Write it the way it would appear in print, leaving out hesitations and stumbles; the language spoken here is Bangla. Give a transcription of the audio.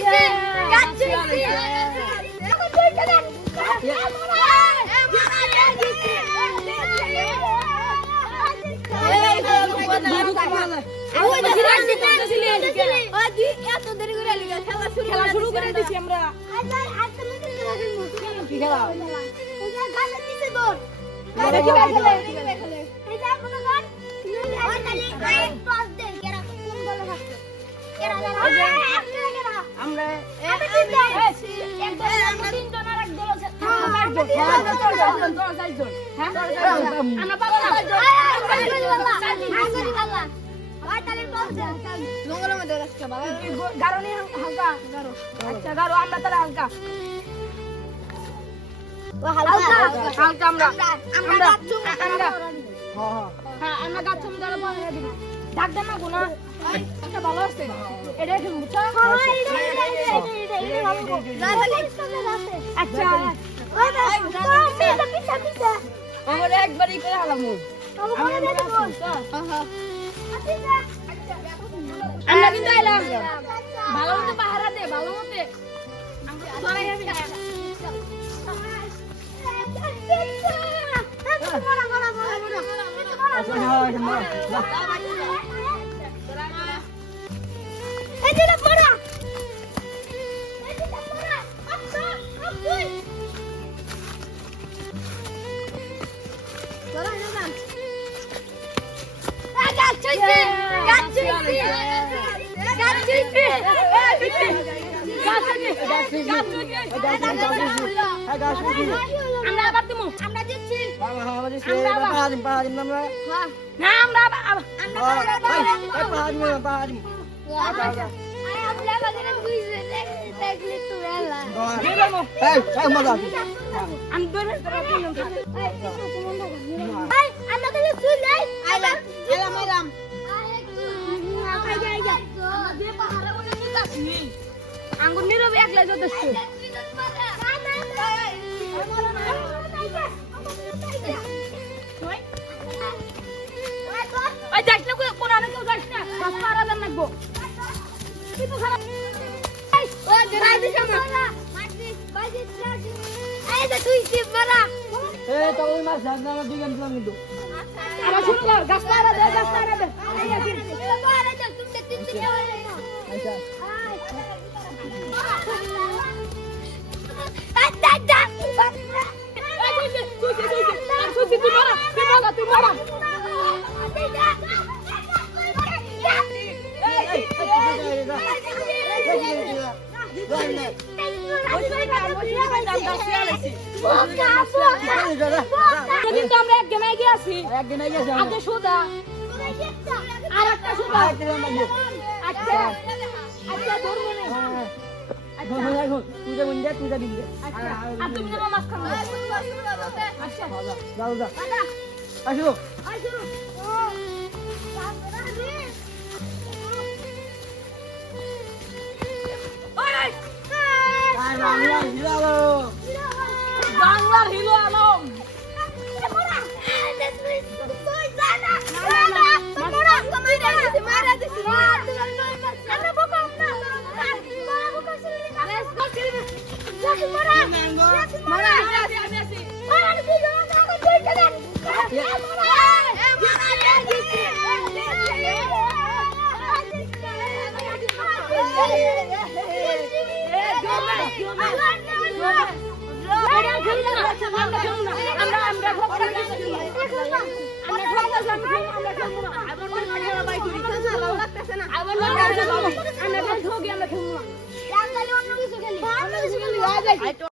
হইছে গাছ হইছে এখন তুই কেন খেলা শুরু করে দিছি আমরা কি খেলা গালে দিছে দৌড় গালে কি খেলে এই যে আপনারা গান ওই তালি গাইড পাস দেন কেরা কোন বলে থাকছে কেরা আমরা আমরা তিনজন আর এক দল আছে চারজন হ্যাঁ আমরা পাবো না ওই তালি পাস দেন নোংরা মধ্যে রাখছে বাবা গারো নি হালকা গারো আচ্ছা গারো আমরা তাহলে হালকা হালকা আমরা হ্যাঁ আমরা গাছ চুম ধরে বলে দিবি ডাক দেন না গুনা একটা ভালো আছে এটা কি মুছা আচ্ছা ওই পিছা পিছা আমরা একবারই করে হালামু আমরা কিন্তু আইলাম ভালো মতো পাহারা দে ভালো মতো ধরে যাবি না আমরা আবার দিমু আমরা দিচ্ছি না আমরা আঙ্গুর নীরবে একলা যথেষ্ট ওই যাস না কোন আনে কেউ যাস না পারা দান লাগবো কিন্তু খারাপ ওই জড়াই দিছ না মারছিস বাজিস এই যে তুই কি মারা এই তো ওই মাছ জানা না দিগাম প্লান কিন্তু আমার শুনলা গাছ পারা দে এই আছে পারা দে তুমি তিন তিন আচ্ছা বাংলার হিরো আলম আমরা